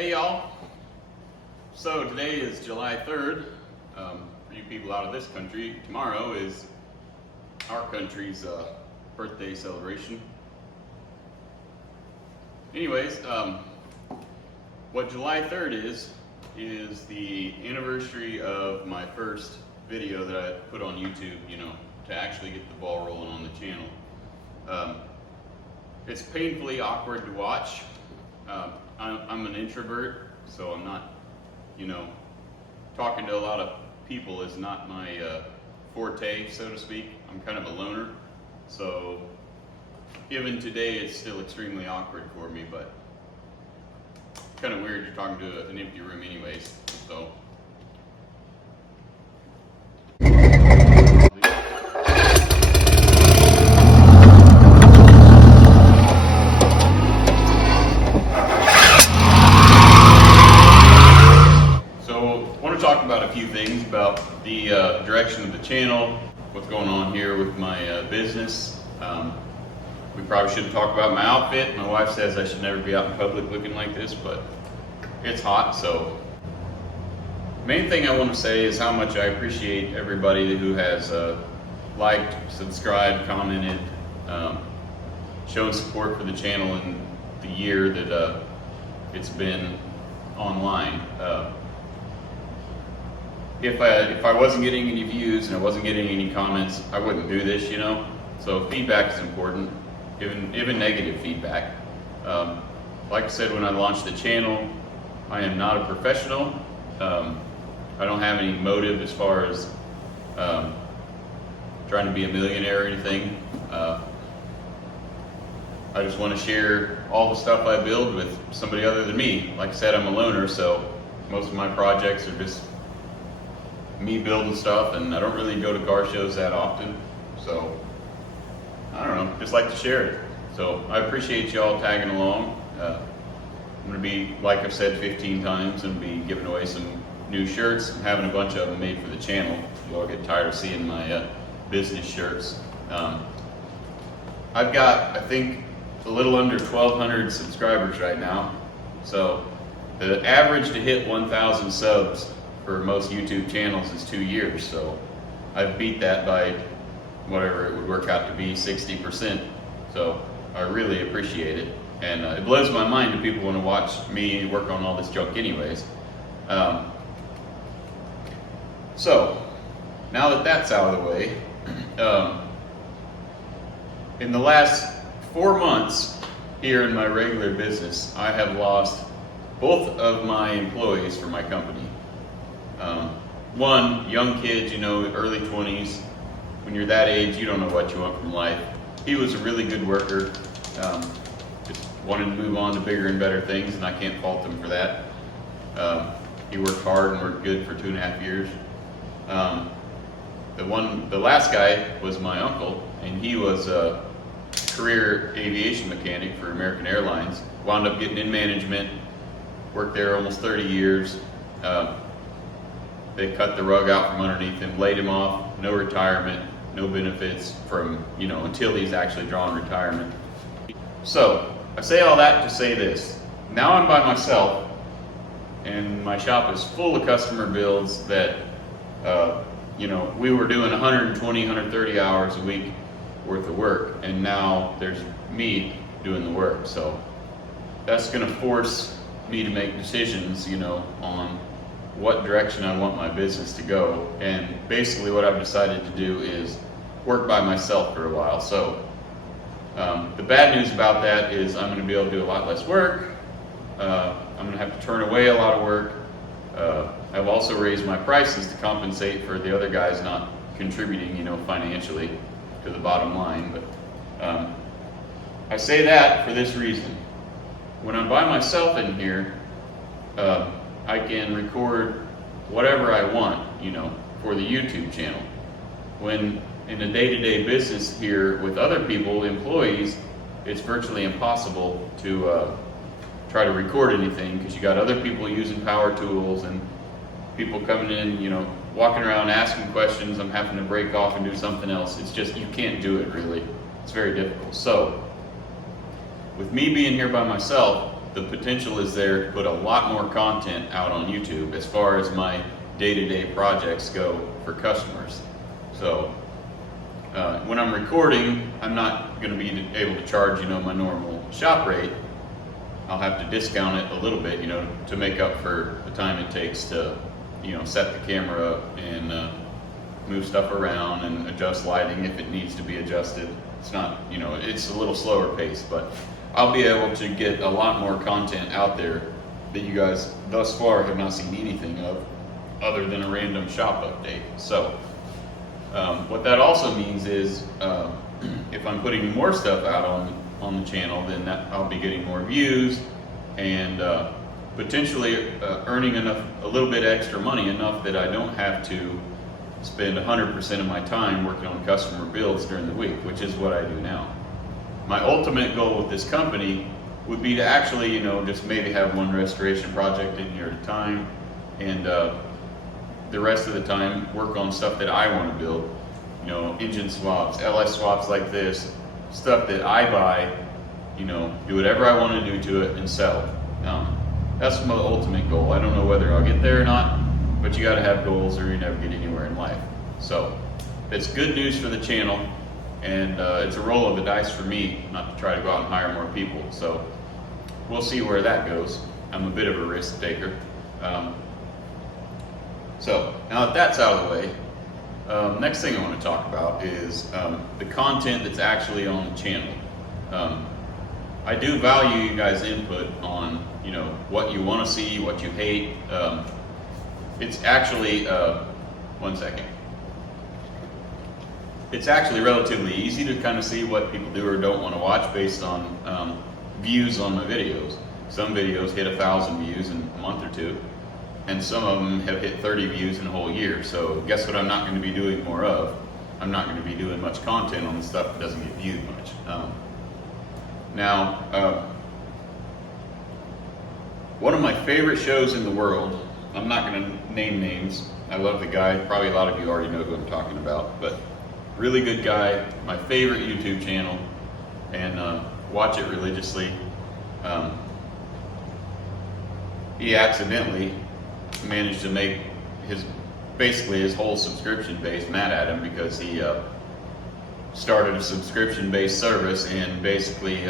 Hey y'all. So today is July 3rd. For you people out of this country, tomorrow is our country's birthday celebration. Anyways, what July 3rd is the anniversary of my first video that I put on YouTube, to actually get the ball rolling on the channel. It's painfully awkward to watch. I'm an introvert, so I'm not, talking to a lot of people is not my forte, so to speak. I'm kind of a loner, so even today it's still extremely awkward for me, but kind of weird you're talking to an empty room anyways, so. Talk about a few things about the direction of the channel, what's going on here with my business. We probably shouldn't talk about my outfit. My wife says I should never be out in public looking like this, but it's hot, so. Main thing I want to say is how much I appreciate everybody who has liked, subscribed, commented, shown support for the channel in the year that it's been online. If I wasn't getting any views and I wasn't getting any comments, I wouldn't do this, So feedback is important, even negative feedback. Like I said, when I launched the channel, I am not a professional. I don't have any motive as far as trying to be a millionaire or anything. I just want to share all the stuff I build with somebody other than me. Like I said, I'm a loner, so most of my projects are just me building stuff, and I don't really go to car shows that often, so I don't know, just like to share it. So I appreciate y'all tagging along. I'm going to be, like I've said 15 times, and be giving away some new shirts. I'm having a bunch of them made for the channel. You all get tired of seeing my business shirts. I've got, I think, a little under 1,200 subscribers right now. So the average to hit 1,000 subs for most YouTube channels is 2 years, so I've beat that by whatever it would work out to be, 60%. So I really appreciate it, and it blows my mind that people want to watch me work on all this junk anyways. So now that that's out of the way, in the last 4 months here in my regular business, I have lost both of my employees for my company. One, young kid, early 20s. When you're that age, you don't know what you want from life. He was a really good worker, just wanted to move on to bigger and better things, and I can't fault him for that. He worked hard and worked good for 2.5 years. The last guy was my uncle, and he was a career aviation mechanic for American Airlines. Wound up getting in management, worked there almost 30 years. They cut the rug out from underneath him, laid him off, no retirement, no benefits from, until he's actually drawing retirement. So, I say all that to say this. Now I'm by myself, and my shop is full of customer builds that, we were doing 120, 130 hours a week worth of work, and now there's me doing the work. So, that's going to force me to make decisions, on what direction I want my business to go. And basically what I've decided to do is work by myself for a while. So the bad news about that is I'm going to be able to do a lot less work. I'm going to have to turn away a lot of work. I've also raised my prices to compensate for the other guys not contributing, financially to the bottom line. But I say that for this reason. When I'm by myself in here, I can record whatever I want, for the YouTube channel. When in a day-to-day business here with other people, employees, it's virtually impossible to try to record anything, because you got other people using power tools and people coming in, walking around asking questions. I'm having to break off and do something else. It's just, you can't do it really. It's very difficult. So with me being here by myself, the potential is there to put a lot more content out on YouTube as far as my day-to-day projects go for customers. So when I'm recording, I'm not going to be able to charge, my normal shop rate. I'll have to discount it a little bit, to make up for the time it takes to, set the camera up and move stuff around and adjust lighting if it needs to be adjusted. It's not, it's a little slower pace, but I'll be able to get a lot more content out there that you guys thus far have not seen anything of other than a random shop update. So what that also means is if I'm putting more stuff out on the channel, then I'll be getting more views and potentially earning a little bit extra money, enough that I don't have to spend 100% of my time working on customer builds during the week, which is what I do now. My ultimate goal with this company would be to actually, just maybe have one restoration project in here at a time, and the rest of the time work on stuff that I want to build, engine swaps, LS swaps like this, stuff that I buy, do whatever I want to do to it and sell it. That's my ultimate goal. I don't know whether I'll get there or not, but you got to have goals or you never get anywhere in life. So it's good news for the channel, and it's a roll of the dice for me not to try to go out and hire more people. So we'll see where that goes. I'm a bit of a risk taker. So now that that's out of the way, next thing I want to talk about is the content that's actually on the channel. I do value you guys' input on what you want to see, what you hate. It's actually one second. It's actually relatively easy to kind of see what people do or don't want to watch based on views on my videos. Some videos hit 1,000 views in a month or two, and some of them have hit 30 views in a whole year. So guess what I'm not going to be doing more of? I'm not going to be doing much content on the stuff that doesn't get viewed much. One of my favorite shows in the world, I'm not going to name names. I love the guy. Probably a lot of you already know who I'm talking about, but really good guy. My favorite YouTube channel, and watch it religiously. He accidentally managed to make basically his whole subscription base mad at him because he started a subscription-based service and basically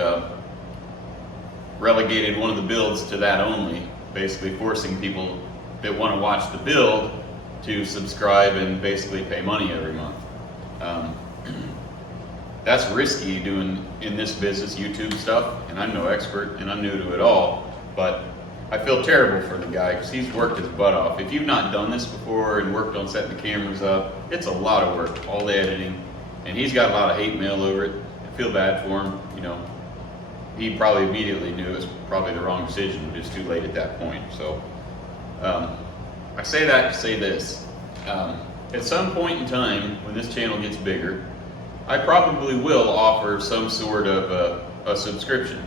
relegated one of the builds to that only, basically forcing people that want to watch the build to subscribe and basically pay money every month. That's risky doing in this business YouTube stuff, and I'm no expert and I'm new to it all, but I feel terrible for the guy because he's worked his butt off. If you've not done this before and worked on setting the cameras up, it's a lot of work, all the editing, and he's got a lot of hate mail over it. I feel bad for him. He probably immediately knew it was probably the wrong decision, but it's too late at that point. So I say that to say this. At some point in time, when this channel gets bigger, I probably will offer some sort of a subscription.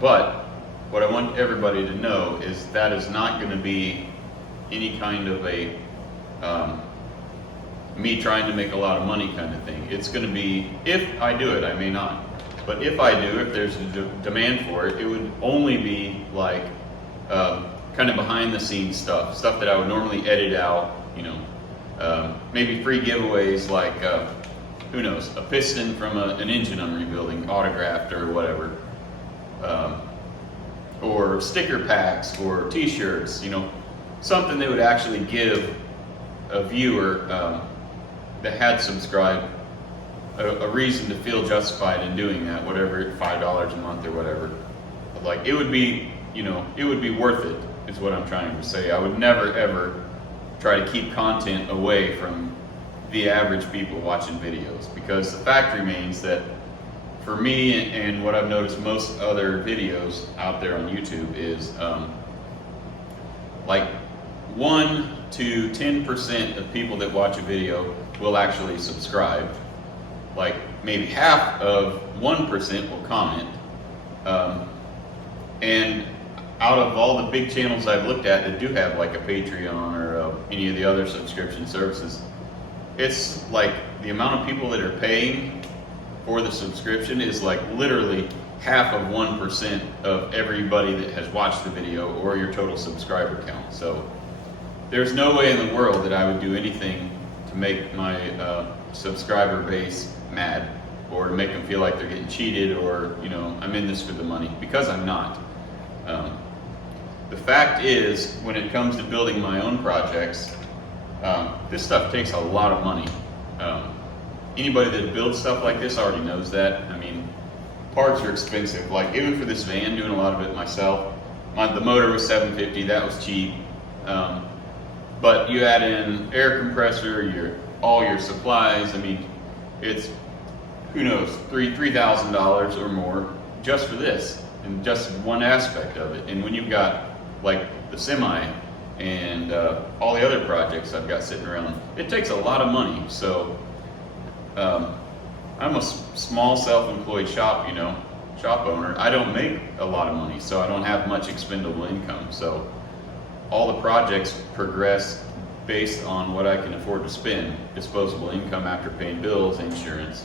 But what I want everybody to know is that is not going to be any kind of a me trying to make a lot of money kind of thing. It's going to be, if I do it, I may not. But if I do, if there's a demand for it, it would only be like kind of behind the scenes stuff that I would normally edit out, maybe free giveaways like, who knows, a piston from an engine I'm rebuilding, autographed or whatever. Or sticker packs or t-shirts, something that would actually give a viewer that had subscribed a reason to feel justified in doing that, whatever, $5 a month or whatever. Like, it would be, it would be worth it, is what I'm trying to say. I would never ever try to keep content away from the average people watching videos, because the fact remains that for me, and what I've noticed most other videos out there on YouTube is like 1 to 10% of people that watch a video will actually subscribe. Like maybe half of 1% will comment. And out of all the big channels I've looked at that do have like a Patreon or any of the other subscription services, it's like the amount of people that are paying for the subscription is like literally half of 1% of everybody that has watched the video or your total subscriber count. So there's no way in the world that I would do anything to make my subscriber base mad, or to make them feel like they're getting cheated, or I'm in this for the money, because I'm not. The fact is, when it comes to building my own projects, this stuff takes a lot of money. Anybody that builds stuff like this already knows that. I mean, parts are expensive. Like even for this van, doing a lot of it myself, the motor was $750, that was cheap. But you add in air compressor, all your supplies. I mean, it's, who knows, $3,000 or more just for this, and just one aspect of it. And when you've got like the semi and all the other projects I've got sitting around, it takes a lot of money. So I'm a small self-employed shop owner. I don't make a lot of money, so I don't have much expendable income. So all the projects progress based on what I can afford to spend, disposable income after paying bills, insurance,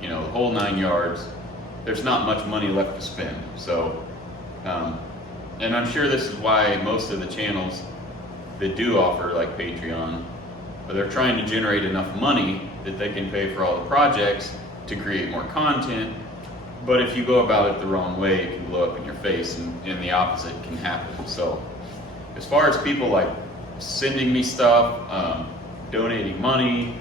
the whole 9 yards. There's not much money left to spend. So, and I'm sure this is why most of the channels that do offer like Patreon, they're trying to generate enough money that they can pay for all the projects to create more content. But if you go about it the wrong way, it can blow up in your face, and the opposite can happen. So as far as people like sending me stuff, donating money,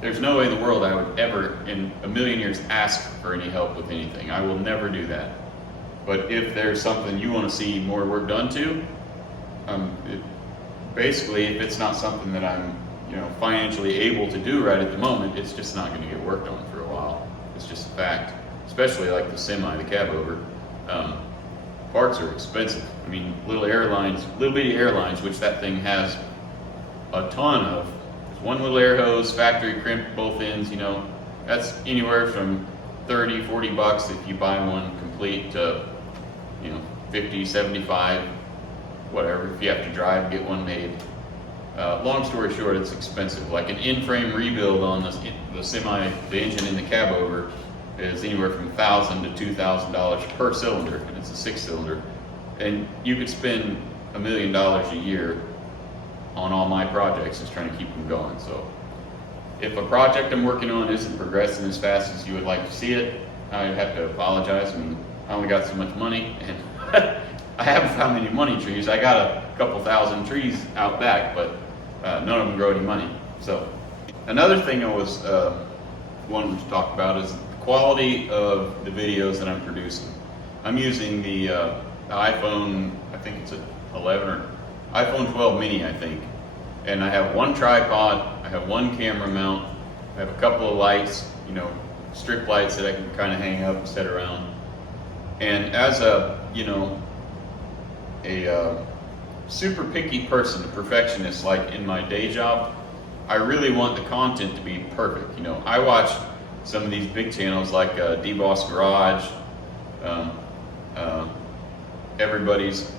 there's no way in the world I would ever in a million years ask for any help with anything. I will never do that. But if there's something you want to see more work done to, basically if it's not something that I'm financially able to do right at the moment, it's just not going to get worked on for a while. It's just a fact. Especially like the semi, the cab over. Parts are expensive. I mean, little bitty airlines, which that thing has a ton of. There's one little air hose, factory crimped both ends, that's anywhere from $30-$40 if you buy one complete to, $50, $75, whatever. If you have to drive, get one made. Long story short, it's expensive. Like an in-frame rebuild on the semi, the engine in the cab over, is anywhere from $1,000 to $2,000 per cylinder, and it's a 6-cylinder. And you could spend $1 million a year on all my projects, just trying to keep them going. So if a project I'm working on isn't progressing as fast as you would like to see it, I have to apologize. I mean, I only got so much money, and I haven't found any money trees. I got a couple thousand trees out back, but none of them grow any money. So another thing I was wanting to talk about is the quality of the videos that I'm producing. I'm using the iPhone, I think it's an 11 or iPhone 12 mini, I think. And I have one tripod, I have one camera mount, I have a couple of lights, strip lights that I can kind of hang up and set around. And as a super picky person, a perfectionist, like in my day job, I really want the content to be perfect. I watch some of these big channels like D-Boss Garage. Everybody's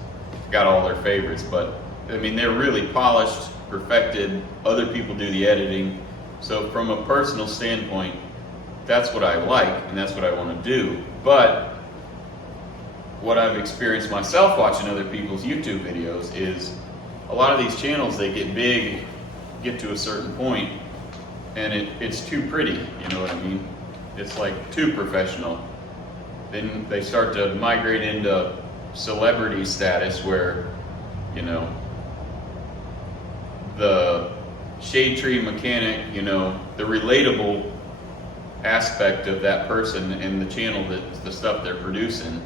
got all their favorites, but I mean, they're really polished, perfected. Other people do the editing. So from a personal standpoint, that's what I like and that's what I want to do. But what I've experienced myself watching other people's YouTube videos is a lot of these channels, they get big, get to a certain point, and it's too pretty, you know what I mean? It's like too professional. Then they start to migrate into celebrity status where, the shade tree mechanic, the relatable aspect of that person and the channel, the stuff they're producing,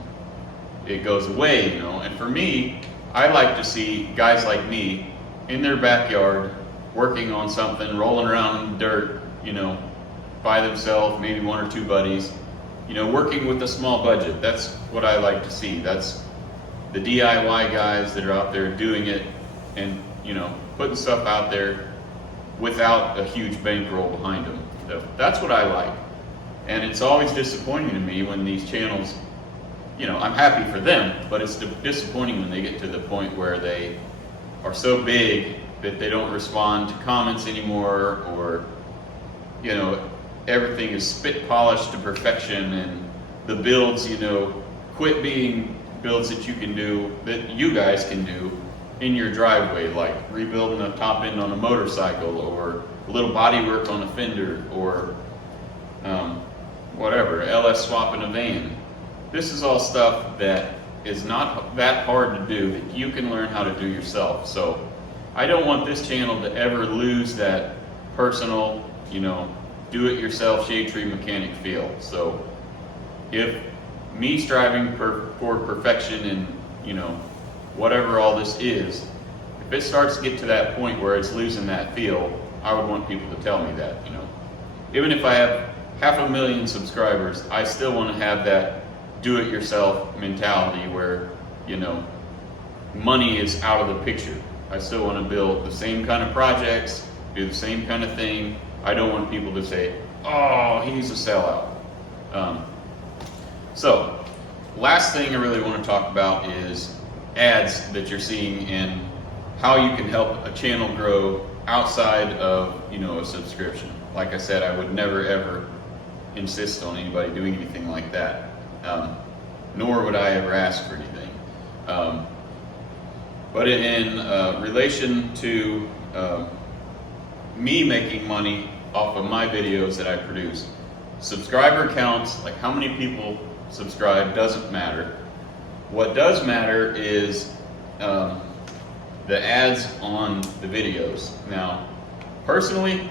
it goes away, And for me, I like to see guys like me in their backyard working on something, rolling around in the dirt, by themselves, maybe one or two buddies, working with a small budget. That's what I like to see. That's the DIY guys that are out there doing it and, putting stuff out there without a huge bankroll behind them. So that's what I like. And it's always disappointing to me when these channels, I'm happy for them, but it's disappointing when they get to the point where they are so big that they don't respond to comments anymore, or, everything is spit polished to perfection, and the builds, quit being builds that you can do, that you guys can do in your driveway, like rebuilding a top end on a motorcycle, or a little body work on a fender, or whatever, LS swapping a van. This is all stuff that is not that hard to do, that you can learn how to do yourself. So I don't want this channel to ever lose that personal, do-it-yourself shade tree mechanic feel. So if me striving for perfection and, whatever all this is, if it starts to get to that point where it's losing that feel, I would want people to tell me that, Even if I have 500,000 subscribers, I still want to have that do-it-yourself mentality where, money is out of the picture. I still want to build the same kind of projects, do the same kind of thing. I don't want people to say, oh, he's a sellout. So, last thing I really want to talk about is ads that you're seeing and how you can help a channel grow outside of, a subscription. Like I said, I would never ever insist on anybody doing anything like that. Nor would I ever ask for anything. But in relation to me making money off of my videos that I produce, subscriber counts, like how many people subscribe, doesn't matter. What does matter is the ads on the videos. Now, personally,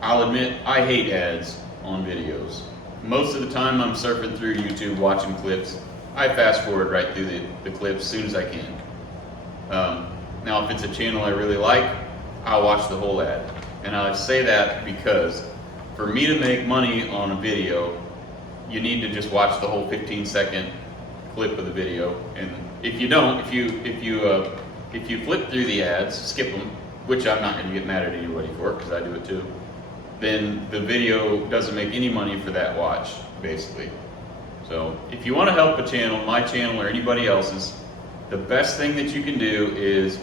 I'll admit I hate ads on videos. Most of the time I'm surfing through YouTube watching clips. I fast forward right through the clips as soon as I can. Now if it's a channel I really like, I'll watch the whole ad. And I say that because for me to make money on a video, you need to just watch the whole 15-second clip of the video. And if you don't, if you flip through the ads, skip them, which I'm not going to get mad at anybody for because I do it too, then the video doesn't make any money for that watch, basically. So if you want to help a channel, my channel or anybody else's, the best thing that you can do is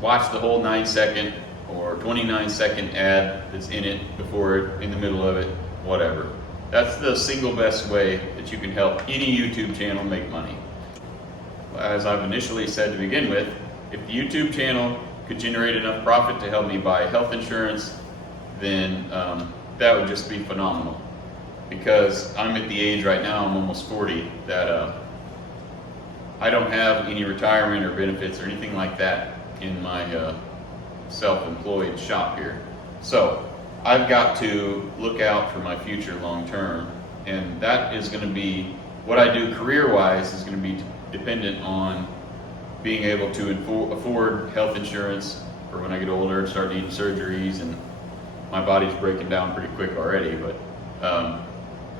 watch the whole 9-second or 29-second ad that's in it, before it, in the middle of it, whatever. That's the single best way that you can help any YouTube channel make money. As I've initially said to begin with, if the YouTube channel could generate enough profit to help me buy health insurance, then that would just be phenomenal. Because I'm at the age right now, I'm almost 40, that I don't have any retirement or benefits or anything like that in my self-employed shop here. So I've got to look out for my future long term, and that is going to be, what I do career-wise is going to be dependent on being able to afford health insurance for when I get older and start needing surgeries, and my body's breaking down pretty quick already, but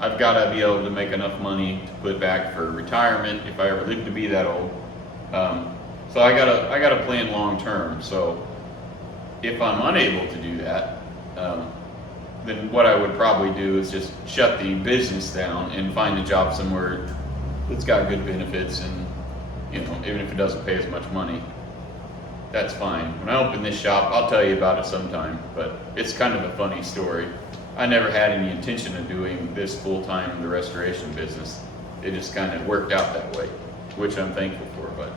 I've got to be able to make enough money to put back for retirement if I ever live to be that old. So I gotta plan long term. So if I'm unable to do that, then what I would probably do is just shut the business down and find a job somewhere that's got good benefits, and even if it doesn't pay as much money, that's fine. When I open this shop, I'll tell you about it sometime, but it's kind of a funny story. I never had any intention of doing this full-time in the restoration business. It just kind of worked out that way, which I'm thankful for. But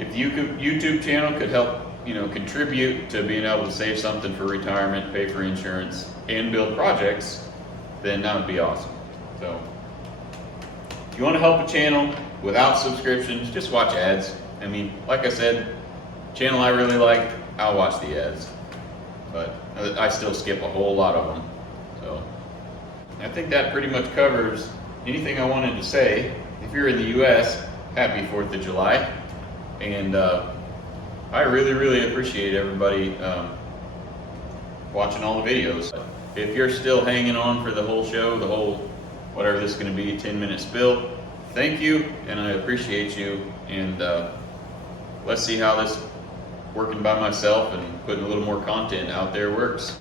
if the YouTube channel could help, contribute to being able to save something for retirement, pay for insurance, and build projects, then that would be awesome. So if you want to help a channel without subscriptions, just watch ads. I mean, like I said, channel I really like, I'll watch the ads. But I still skip a whole lot of them. So I think that pretty much covers anything I wanted to say. If you're in the US, happy 4th of July. And I really, really appreciate everybody watching all the videos. If you're still hanging on for the whole show, the whole, whatever this is going to be, 10-minute spill, thank you, and I appreciate you. And let's see how this working by myself and putting a little more content out there works.